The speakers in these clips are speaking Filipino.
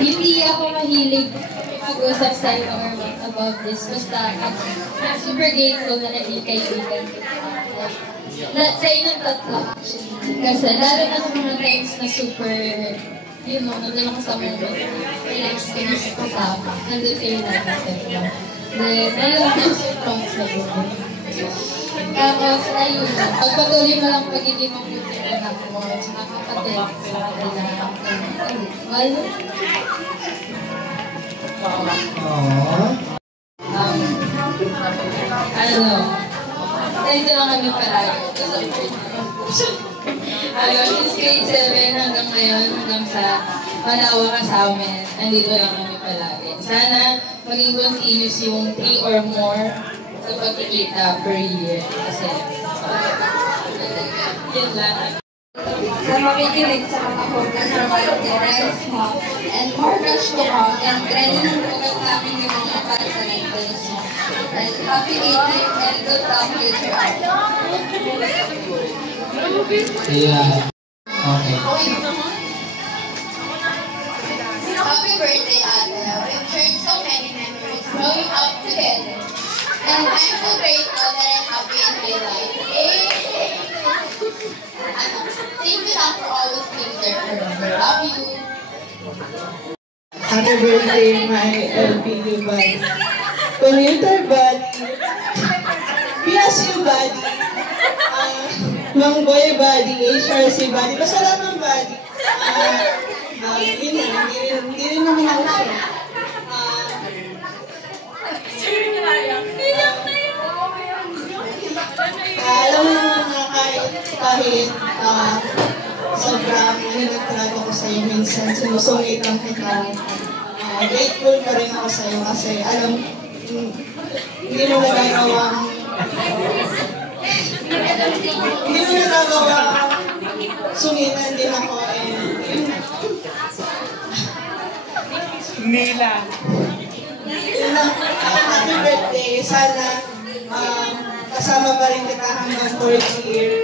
Hindi ako mahilig mag-usap sa iyo or about this. Basta I'm super grateful na naging kaibigan. Sa inyong tatlo actually. Kasi lalo na sa mga times na super, you know, nandun ako sa mga relax ka na kasama. Nandun kayo natin sa iyo. Then, ayun, times yung promise na yun. Tapos, ayun, pagpatuloy mo lang pagiging mabuti na anak mo, tsaka kapatid, wala. Ano, dito lang kami palagi. Since grade 7 hanggang ngayon, hanggang sa manawa ka sa amin, nandito lang kami palagi. Sana maging continuous yung 3 or more sa pagkikita per year. Kasi, yun lang. Sa makikinig sa mga focus ng mga parents mo and more much to come and ready na ulit namin yung mga para sa rentals mo. And happy 18th and good luck future. Yeah. Okay. Happy birthday, Ate. We've shared so many memories growing up together. And I'm so grateful that I'm happy in my life. Thank you for always being there for me. Love you. Happy birthday, my LPU buddy. Commuter buddy. PSU buddy. Mang boy buddy. HRC buddy. Basta lang ng buddy. Yun na, hindi rin naman ako siya. Alam mo naman na kahit sobrang nagtrato ko sa'yo minsan, sinusungit lang kita. Grateful pa rin ako sa'yo kasi alam, hindi mo nagagawang sungitan din ako Nila. Happy birthday. Sana kasama pa rin kita hanggang 4th year.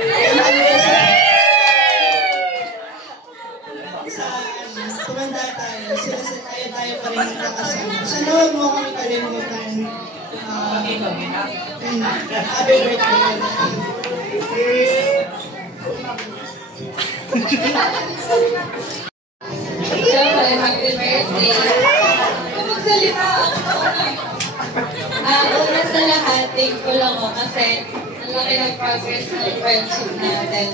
Tumanda tayo, tayo pa rin nakakasama. Sana huwag mo kami kalimutan. Happy birthday. Siyempre, happy birthday. Kung magsalita ako. Una sa lahat, thankful ako kasi ang laki ng progress ng friendship natin.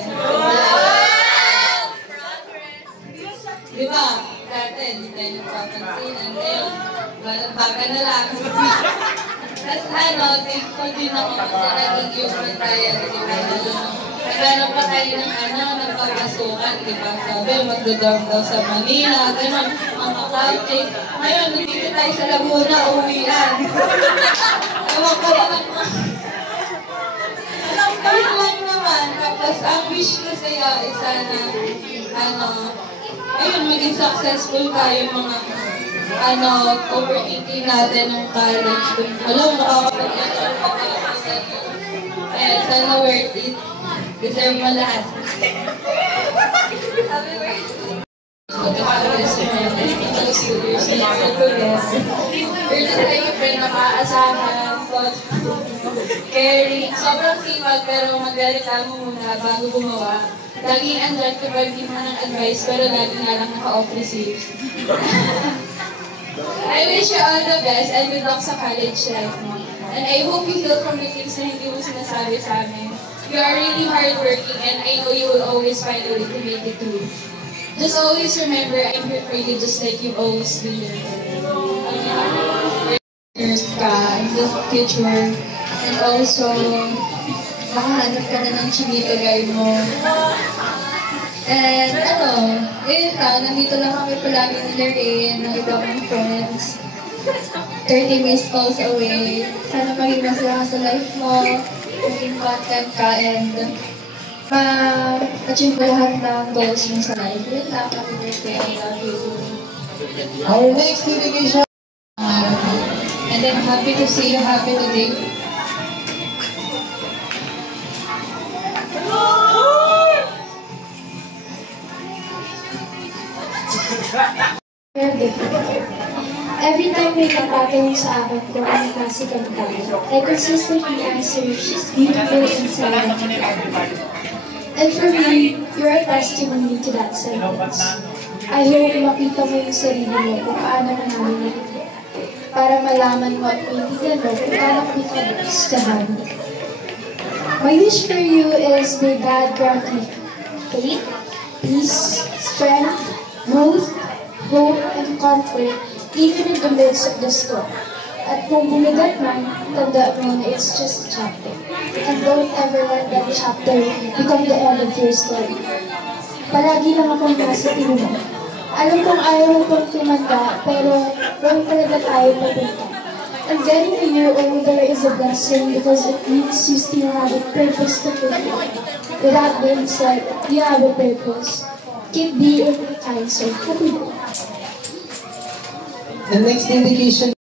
Di ba? Dati, hindi tayo nagpapansinan. Ngayon, baka na lang. Tapos thankful din ako kasi naging human tayo. Naghanap pa tayo ng pagkasukan. Di ba? Sabi, mag-dorm daw sa Manila. Ganon, mga cupcake. Ngayon, nandito tayo sa Laguna, uwian. Ewan ko naman. Ayun lang naman. Tapos, ang wish ko sa'yo is sana, ayun, maging successful tayo mga, over 18 natin ng college. Alam, makakapag-enjoy pa tayo sa sana worth it. Deserve mo lahat. Happy birthday. Birthday tayo friend na maaasahan. Caring. Sobrang sipag pero magreklamo muna bago gumawa. Laging andyan kapag di mo ng advice pero lagi nga lang naka-offer sa'yo. I wish you all the best and good luck sa college life mo. And I hope you heal from the things na hindi mo sinasabi sa amin. You are really hardworking and I know you will always find a way to make it through. Just always remember, I'm here for you just like you've always been here for me. Ka in the future and also makahanap ka na ng chinito guide mo. And yun nandito lang kami palagi ni Lorraine, ng iba kong friends. 30 missed calls away. Sana maging masaya ka sa life mo. Maging content ka and ma-achieve mo lahat ng goals mo sa life. Yun lang, happy birthday, I love you. Our next dedication. And then happy to see you happy today. different. Every time may nagtatanong sa akin kung anong klase kang tao, I consistently answer, she's beautiful and silent. And for me, you're a testimony to that sentence. I hope makita mo yung sarili mo kung paano ka namin nakikita. Para malaman mo at maintindihan mo kung paano ka gustuhan. My wish for you is may God grant you faith, peace, strength, growth, hope, and comfort even in the midst of the storm. At kung bumigat man, tandaan mo na it's just a chapter. And don't ever let that chapter become the end of your story. Palagi lang akong nasa tingin mo. Alam kong ayaw mo pang tumanda, pero wala talaga tayo papunta. And getting a year older is a blessing because it means you still have a purpose to fulfill. With that being said, you have a purpose. Keep being kind, so happy birthday. The next dedication,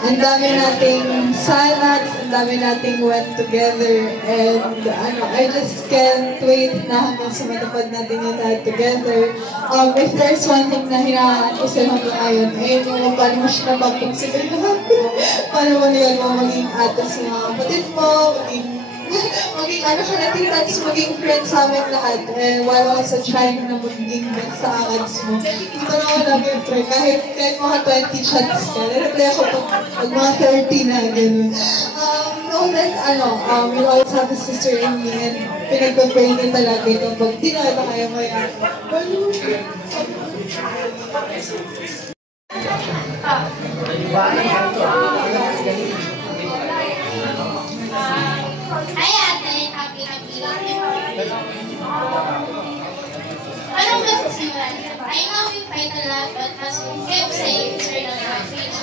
ang dami nating salads, ang dami nating went together, and I just can't wait na hanggang sa matapad natin yung lahat together. If there's one thing na hinahangaan ko sa hanggang ngayon, ay yung paano mo siya napapagsabi lahat. Paano mo nila mo maging ate sa mga kapatid mo, maging ano ka natin, that's maging friends sa amin lahat. And while also trying na magiging best sa akads mo. Dito na ako nag-reply, kahit mga 20 chats ka. Nag-reply ako pag mga 30 na, gano'n. Know that, we'll always have a sister in me, and pinag-pray niya talaga kapag di na ito kaya maya. Hi ate, happy Anong masasimulan? I know we fight a lot, but as we keep saying, it's your advantage.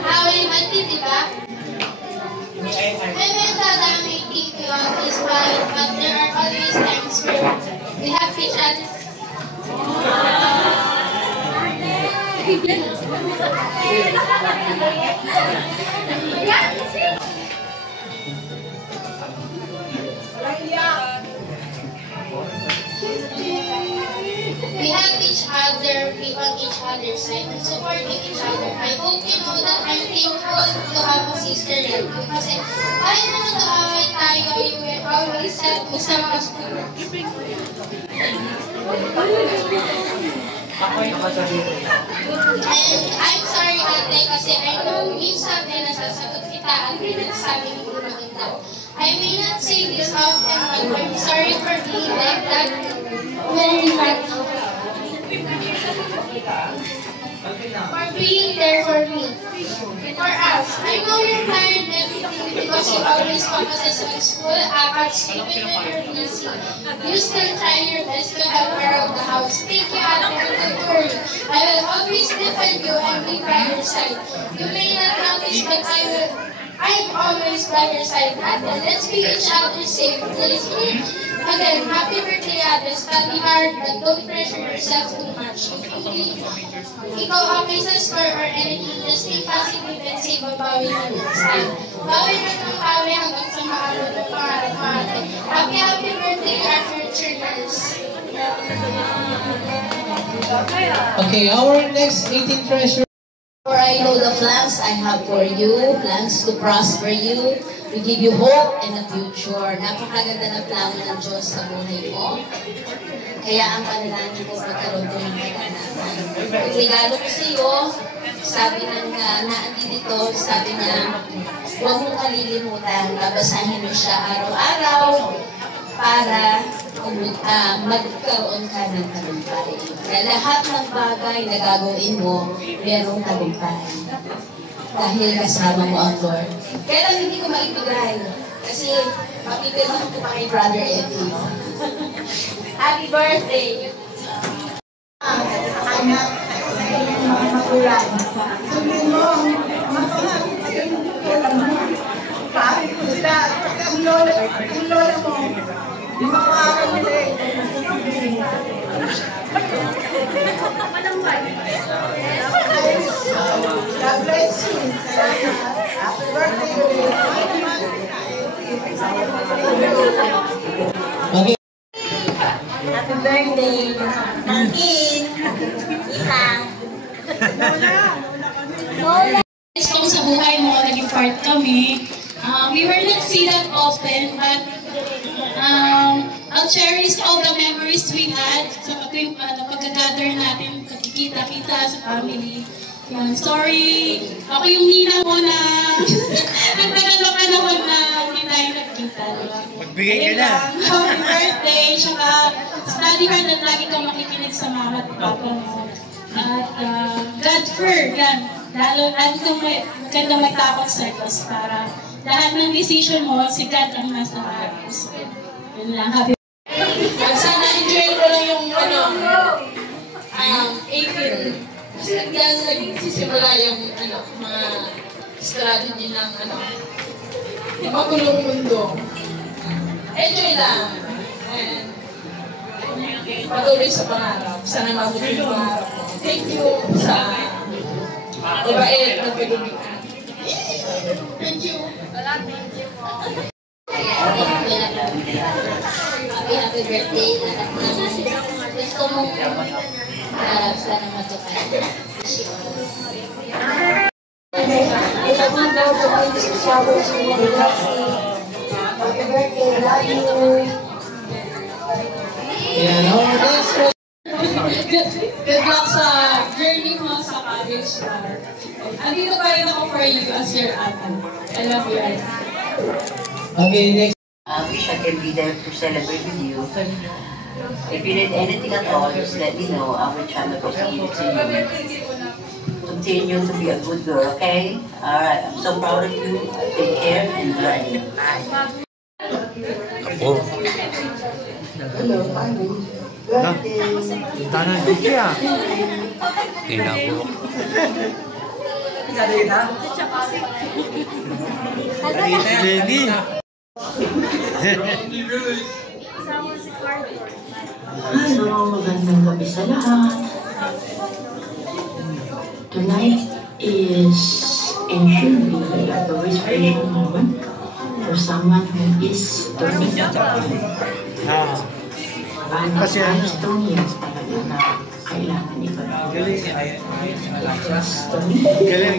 Happy birthday, di ba? I will tell them I think you on this fight, but there are always times where we have each other. We have each other, be on each other's side, and supporting each other. I hope you know that I'm thankful to have a sister like you. Kasi kahit na nag-aaway tayo, you will always help me sa mga school. And I'm sorry ate kasi I know minsan ay nasasagot kita at pinagsasabi mo maganda. I may not say this often, but I'm sorry for being like that very much. For being there for me. For us. I know you're tired everything because you always focus on school, acts, even when you're busy. You still try your best to help around the house. Thank you, ate, and don't worry. I will always defend you and be by your side. You may not notice, but I'm always by your side, ate. Let's be each other's safe, please. Again, happy birthday, ate. Study hard, but don't pressure yourself too much. If you feel ikaw okay sa score or anything, just stay positive and say babawi na next time. Bawi na ng bawi hanggang sa maabot ng pangarap mo, ate. Happy birthday, our future nurse. Okay, our next 18 treasure. For I know the plans I have for you, plans to prosper you, to give you hope and a future. Napakaganda ng plano ng Diyos sa buhay mo. Kaya ang panalangin ko magkaroon ko ng kaganapan. Yung regalo ko sa iyo, sabi ng naandi dito, sabi niya, huwag mong kalilimutan, babasahin mo siya araw-araw para magkaroon ka ng tagumpay. Kaya lahat ng bagay na gagawin mo, merong tagumpay. Dahil kasama mo ang Lord. Kaya lang hindi ko maibigay. Kasi mapipirmahan ko pa kay Brother Eddie. Happy birthday! Anak sa inyong mga magulang. Sundin mo ang makulang sa inyong magulang mo. Paarin ko sila at ang lola mo. Di makakaaral nila eh. God bless you. Happy birthday. Okay. Happy birthday! in. Tita. Gusto ko sa buhay mo, naging part kami. We were not see that often, but I'll cherish all the memories we had sa pagka-gather natin, pagkikita-kita sa family. Yan. Sorry, ako yung nina mo na nagtagal na panahon na hindi tayo nagkita. Magbigay ka na. Happy birthday, tsaka study hard at lagi kang makikinig sa mama at papa mo. At God fear, yan. Lalo kang maganda magtakot sa Diyos para lahat ng decision mo, si God ang nasa harap. So, yun lang. Happy Sana enjoy ko lang yung 18. Kasi nagsisimula yung mga strategy ng magulong mundo. Enjoy lang. And patuloy sa pangarap. Sana mabuti yung pangarap mo. Thank you sa mabait na pagbibigan. Thank you. Happy birthday. Gusto mong sana matukan. Ito po daw po ay diskusyawa sa mga blessing. Happy birthday, love you. Yan, our next question. Good luck sa journey mo sa college. Andito pa rin ako for you as your ate. I love you, ate. Okay, next. I wish I can be there to celebrate with you. If you need anything at all, just let me know. I will try my best to give it to you. Continue to be a good girl, okay? Alright, I'm so proud of you. Take care and love you. Hello, Mami. Birthday. Tangan ko siya. Inabo. Lenny. Hello, magandang gabi sa lahat. Tonight is and should be a very special moment for someone who is turning 30. Ang milestone years talaga na kailangan ipagpapalagay.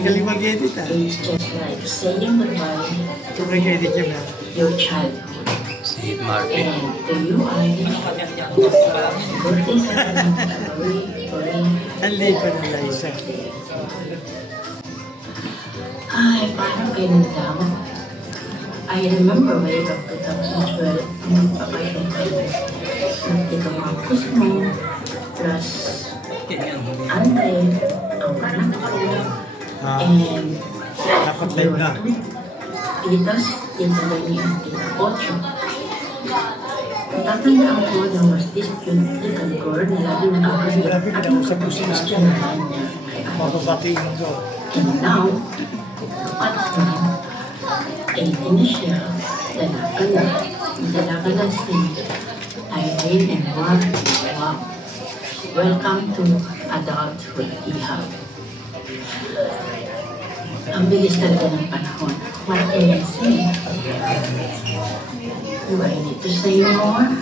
Galing mag-edit ah. It's just like saying goodbye to Mag-edit yun ah. your childhood. Si Martin. And to you, birthday very Ang late pa ng Liza. Ay, parang kailan lang. I remember way back 2012, nagpapayong kayo. Nagtito Marcos mo, plus Andre, ang anak ko, and Dapat live na. titas, tita Dani, and tita Ocho. Natatandaan ko, there was this cute little girl na lagi na ako Grabe ka daw sa pusis ka. Mababatiin ko. And now, look at him. 18 na siya, dalaga na si Irene and Mark. Wow. Welcome to adulthood, Ihab. Ang bilis talaga ng panahon. What can I say? Do I need to say more?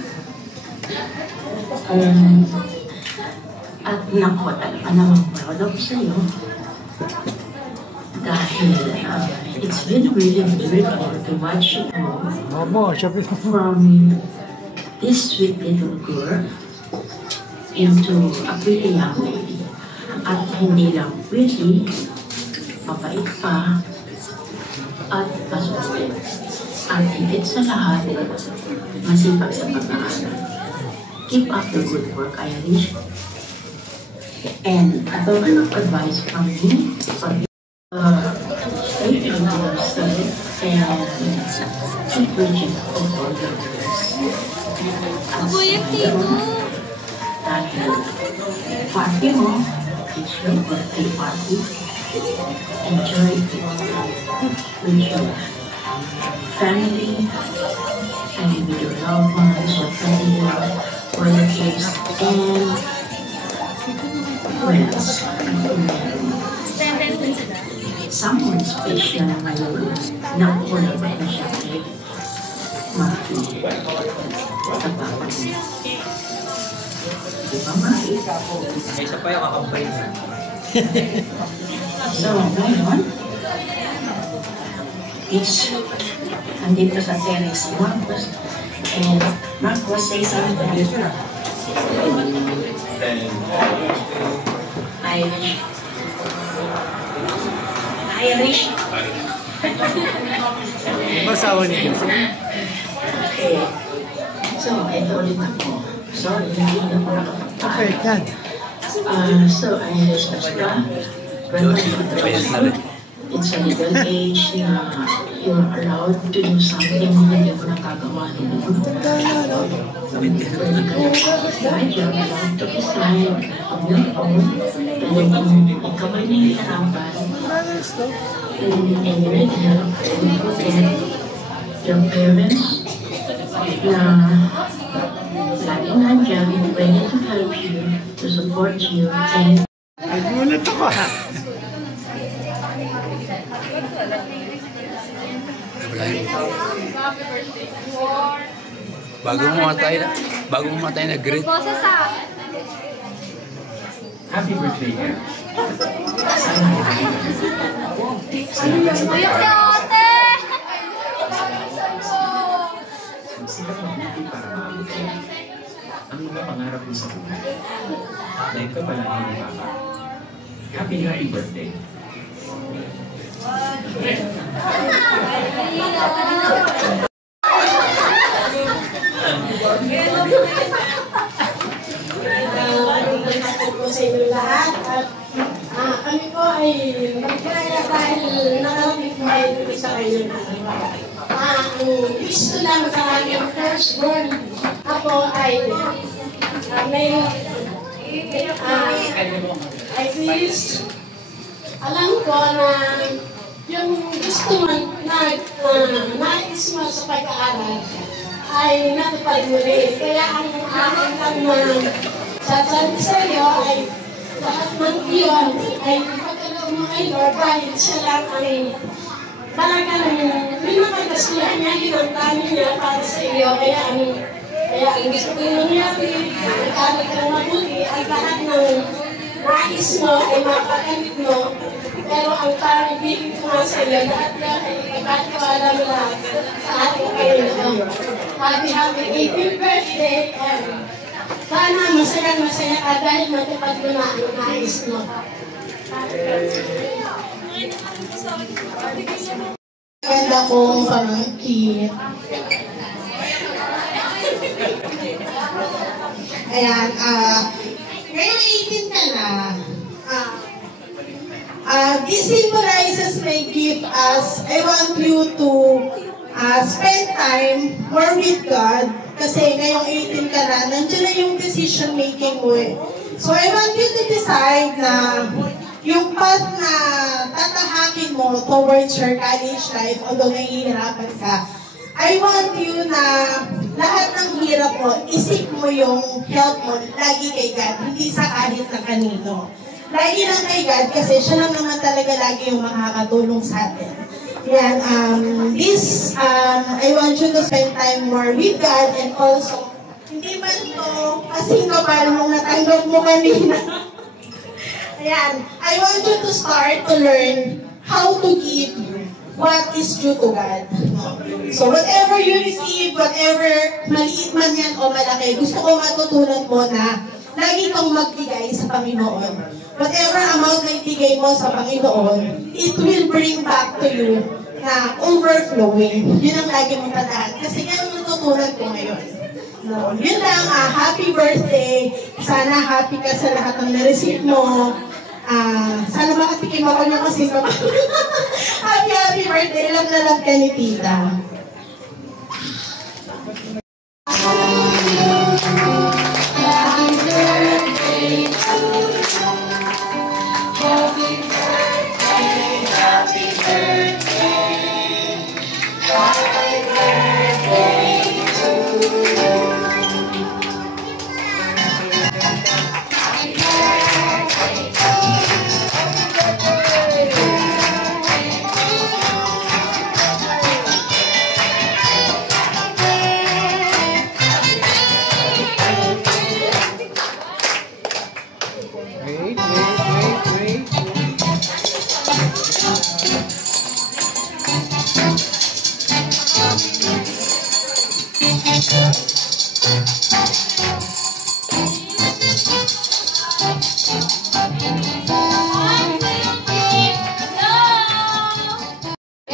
At naku, talaga namang proud of sa'yo. Dahil it's been really beautiful to watch you from this sweet little girl into a pretty young lady. At hindi lang pretty, mabait pa, at maswerte. At higit sa lahat, masipag sa pag-aaral. Keep up the good work, Irish. And a token of advice from me, stay true to yourself and keep reaching for all your goals. Dahil party mo, it's your birthday party. Enjoy it with your family and with your loved ones, your friends, relatives, and friends. Someone special na wala ba na siya kay Maki sa papa niya. Di ba, Maki? Isa pa yung kakampay. So, ngayon, andito sa series si Marcos. And Marcos, say something. Irish. Masawa niyo. Okay. So, ito ulit ako. Sorry, hindi na ako nakapagpahal. Okay, yan. So, Irish basta. It's a legal age na you're allowed to do something na hindi mo nakagawa noon. You're allowed to decide on your own. Pero kung ikaw ay nahihirapan, and you need help, and your parents na laging nandiyan, ready to help you, to support you, and Nagulat ako. Bago mamatay na great. Happy birthday, Eric. Magsikap mabuti para maabot ang mga pangarap mo sa buhay. Na ito pala ang ibaba. Happy birthday. Sa inyo lahat at kami po ay magkaya dahil nakarating po ay sa kayo na gusto lang sa aming firstborn. Ako ay I wish alam ko na yung gusto mo na nais mo sa pag-aaral ay natupad muli. Kaya ang aking lang sasabi sa iyo ay lahat ng iyon ay pagkaloob mo kay Lord dahil siya lang ang talagang pinakagastuhan niya, hinantanin niya para sa iyo. Kaya ang gusto ko yung nangyari, nag-aaral ka ng mabuti, ang lahat ng nais mo ay mapagamit mo. Pero ang parang ibigin ko nga sa iyo, lahat yan ay ipatiwala mo lahat sa ating Panginoon. Happy 18th birthday! Sana masaya ka dahil matupad mo na ang nais mo. Maganda kong pamangkin. Ayan, ngayon 18 ka na. This symbolizes my gift as I want you to spend time more with God. Kasi ngayong 18 ka na, nandiyan na yung decision making mo eh. So I want you to decide na yung path na tatahakin mo towards your college life, although nahihirapan ka, I want you na lahat ng hirap mo, isip mo yung help mo lagi kay God, hindi sa kahit na kanino. Lagi lang kay God kasi siya lang naman talaga lagi yung makakatulong sa atin. Yan, I want you to spend time more with God and also, hindi man to kasing kapal mong natanggap mo kanina. Ayan, I want you to start to learn how to give what is due to God. So whatever you receive, whatever maliit man yan o malaki, gusto ko matutunan mo na lagi kang magbigay sa Panginoon. Whatever amount na ibigay mo sa Panginoon, it will bring back to you na overflowing. Yun ang lagi mong tandaan. Kasi yan ang natutunan ko ngayon. No, yun lang, happy birthday. Sana happy ka sa lahat ng na-receive mo. Sana makatikim ako niya kasi happy birthday. Alam na lang ka ni Tita. Kaya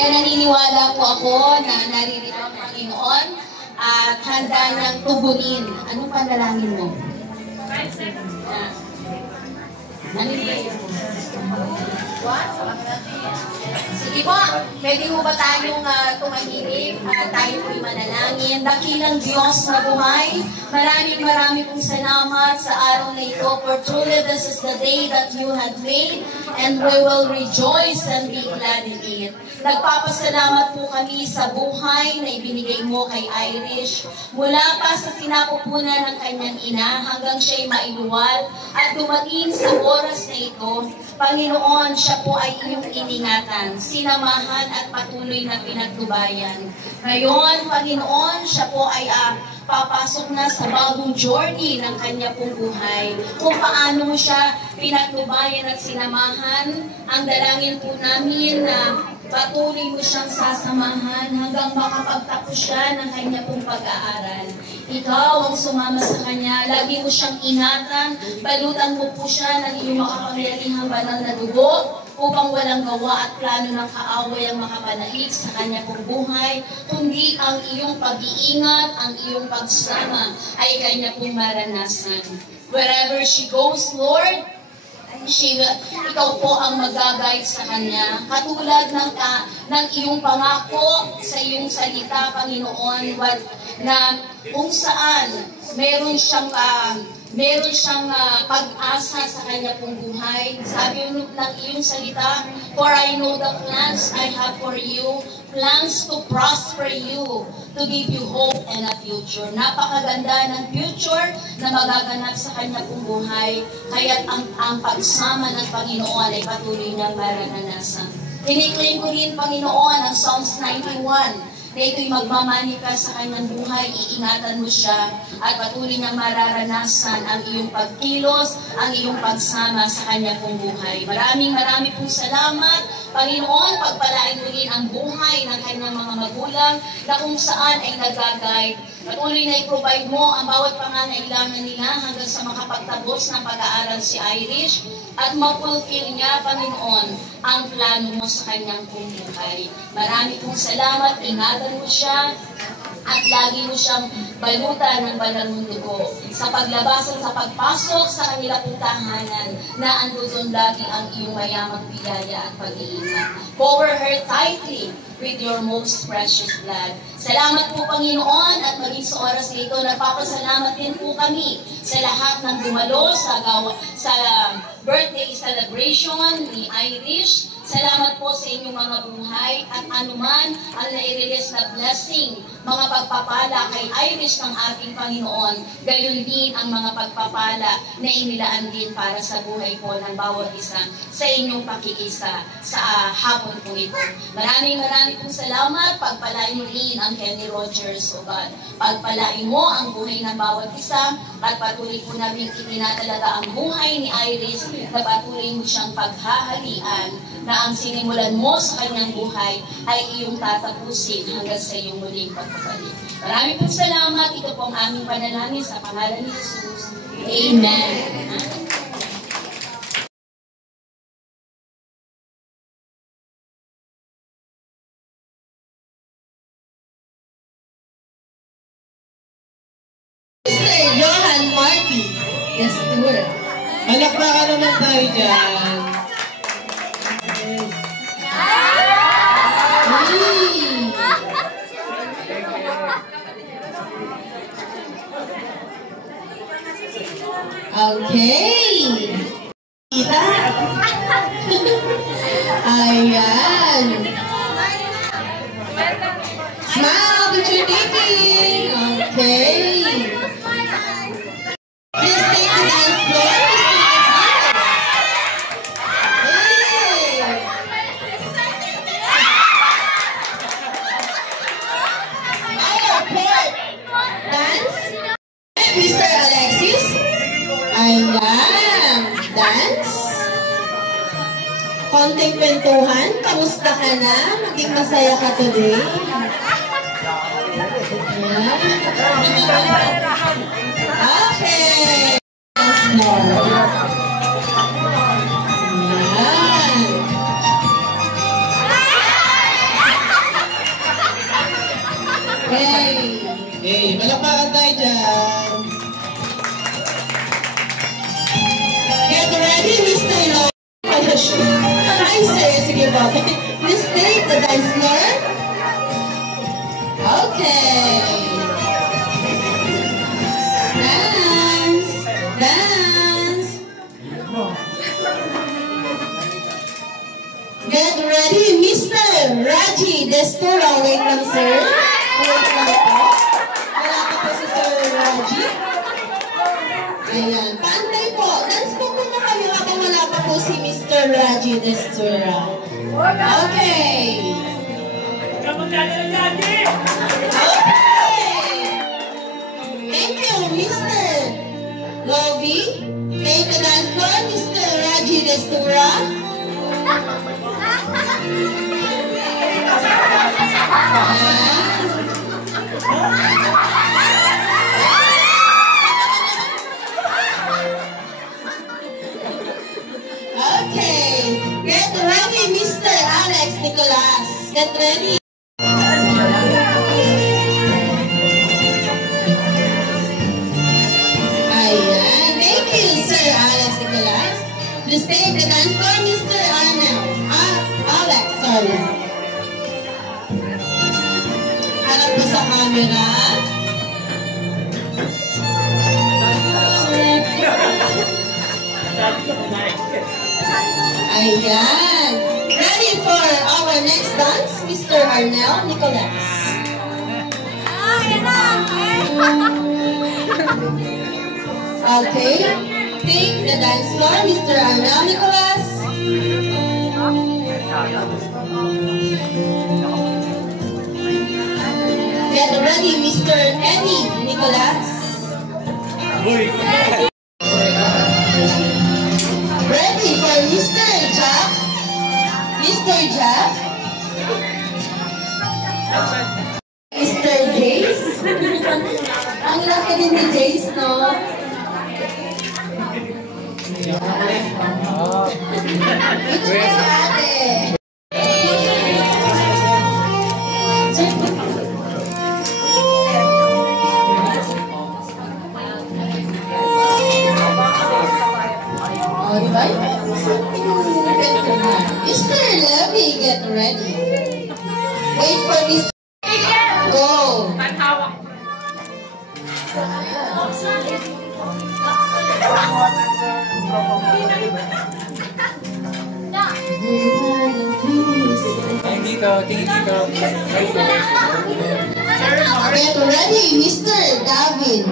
naniniwala po ako na naririnig ang Panginoon at handa niyang tugunin. Anong panalangin mo? Sige po, pwede mo ba tayong tumahimik at tayo po'y manalangin? Dakilang Diyos na buhay, maraming pong salamat sa araw na ito, for truly this is the day that you had made and we will rejoice and be glad in it. Nagpapasalamat po kami sa buhay na ibinigay mo kay Irish mula pa sa sinapupunan ng kanyang ina hanggang siya'y mailuwal at dumating sa oras na ito. Panginoon, siya po ay iyong iningatan, sinamahan at patuloy na pinagtubayan. Ngayon, Panginoon, siya po ay papasok na sa bagong journey ng kanya pong buhay. Kung paano mo siya pinagtubayan at sinamahan, ang dalangin po namin na patuloy mo siyang sasamahan hanggang makapagtapos siya ng kanya pong pag-aaral. Ikaw ang sumama sa kanya, lagi mo siyang ingatan, balutan mo po siya ng iyong makapangyarihang banal na dugo upang walang gawa at plano ng kaaway ang makapanahig sa kanya pong buhay, kundi ang iyong pag-iingat, ang iyong pagsama ay kanya pong maranasan. Wherever she goes, Lord, ikaw po ang mag-guide sa kanya. Katulad ng iyong pangako sa iyong salita, Panginoon, na kung saan meron siyang pag-asa sa kanya pong buhay. Sabi ng iyong salita, for I know the plans I have for you, plans to prosper you, to give you hope and a future. Napakaganda ng future na magaganap sa kanya pong buhay, kaya't ang pagsama ng Panginoon ay patuloy niyang maranasan. Tiniklaim ko rin, Panginoon, ang Psalms 91, na ito'y magmamanifest sa kanyang buhay, iingatan mo siya, at patuloy niyang mararanasan ang iyong pagkilos, ang iyong pagsama sa kanya pong buhay. Maraming pong salamat, Panginoon, pagpalain mo rin ang buhay ng kanyang mga magulang na kung saan ay nag-guide. Patuloy na i-provide mo ang bawat pangangailangan nila hanggang sa makapagtapos ng pag-aaral si Irish at ma-fulfill niya, Panginoon, ang plano mo sa kanyang buhay. Marami pong salamat, ingatan mo siya, at lagi mo siyang balutan ng banal mong dugo sa paglabas at sa pagpasok sa kanila pong tahanan na andun lagi ang iyong mayamang biyaya at pag-iingat. Cover her tightly with your most precious blood. Salamat po, Panginoon, at maging sa oras na ito, nagpapasalamat din po kami sa lahat ng dumalo sa birthday celebration ni Irish. Salamat po sa inyong mga buhay at anuman ang nai-release na blessing, mga pagpapala kay Irish ng ating Panginoon, gayon din ang mga pagpapala na inilaan din para sa buhay po ng bawat isa sa inyong pakiisa sa hapon po ito. Maraming pong salamat. Pagpalain mo rin ang Kenny Rogers, O God. Pagpalain mo ang buhay ng bawat isa at patuloy po namin itinatalaga ang buhay ni Iris na patuloy mo siyang paghahalian na ang sinimulan mo sa kanyang buhay ay iyong tatapusin hanggang sa iyong muling pagbabalik. Maraming pong salamat. Ito po ang aming panalangin sa pangalan ni Jesus. Amen. Mr. Johan Marty Gastura. Palakpakan naman tayo dyan. Okay. Kita. Ayan. Smile opportunity. Okay. Please take the dance floor. Mr. Alexis. Ayan. Dance. Konting kwentuhan. Kamusta ka na? Maging masaya ka today? Okay. Hey, malakpakan tayo dyan. Get ready, Mr. Lo. Ay, sir, sige po. Please take the dance floor. Okay. Dance. Dance. Get ready, Mr. Raji Destura. Wait lang, sir. Wait lang po. Malapit po si Sir Raji. Ayan. Pantay po. Dance po muna kami habang wala pa po si Mr. Raji Destura. Okay. Okay. Thank you, Mr. Lovey. Take the dance floor, Mr. Raji Destura. Okay, get ready, Mr. Alex Nicolas. Get ready. Ayan, thank you, Sir Alex Nicolas. Please take the dance floor, Mr. Alex, sorry. Harap po sa camera. Ayan. Ready for our next dance, Mr. Arnel Nicolas. Okay. Take the dance floor, Mr. Arnel Nicolas. Get ready, Mr. Eddie Nicolas. Ready for Mr. Jack? Mr. Jack? Mr. Jace? Ang laki din ni Jace, no? Ito si ate. Mr. Levy, get ready. Wait for Mr. Go. Get ready, Mr. Davin.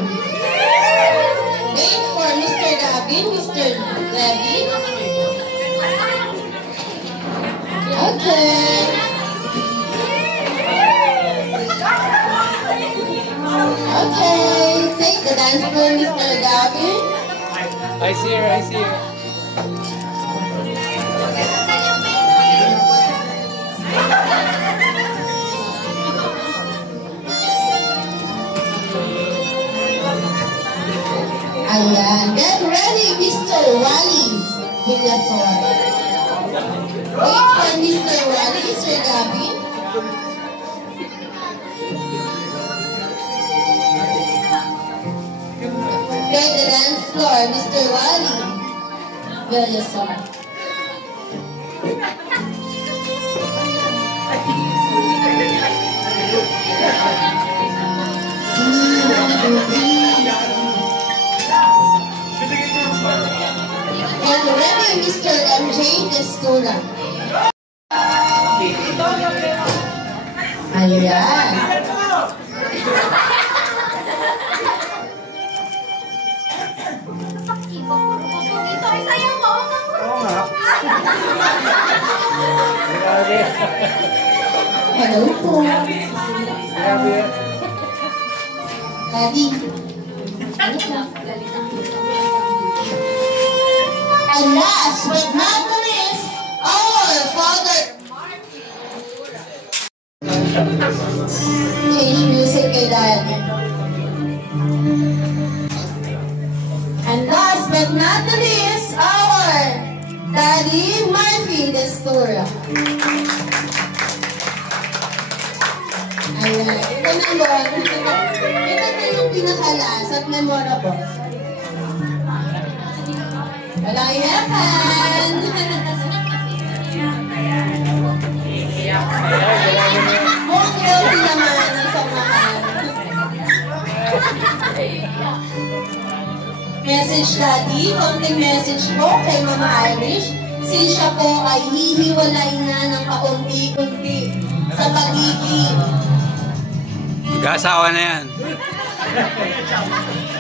Wait for Mr. Davin, Mr. Levy. Okay. Okay, take the dance floor, Mr. Davin. I see her, I see her. Ayan, get ready, Mr. Wally Villason. Wait for Mr. Wally, Mr. Gavin. Take the dance floor, Mr. Wally Villason. Get ready, Mr. MJ Destura. Ayan. Hello po. Daddy. And last but not the least, our Father. Change music kay Daddy. And last but not the least, our Daddy Murphy Destura. Ayan. Ito naman. Ito na yung pinakalas at memorable. Walang iyakan. Mukhang guilty naman ang samahan. Message Daddy, konting message po kay Mama Irish. Since siya po ay hihiwalay na ng kaunti-kunti sa pagiging mag-asawa na yan.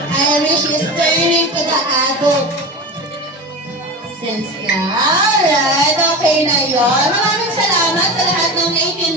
Irish is turning to the adult. Since na, alright, okay na yun. Maraming salamat sa lahat ng 18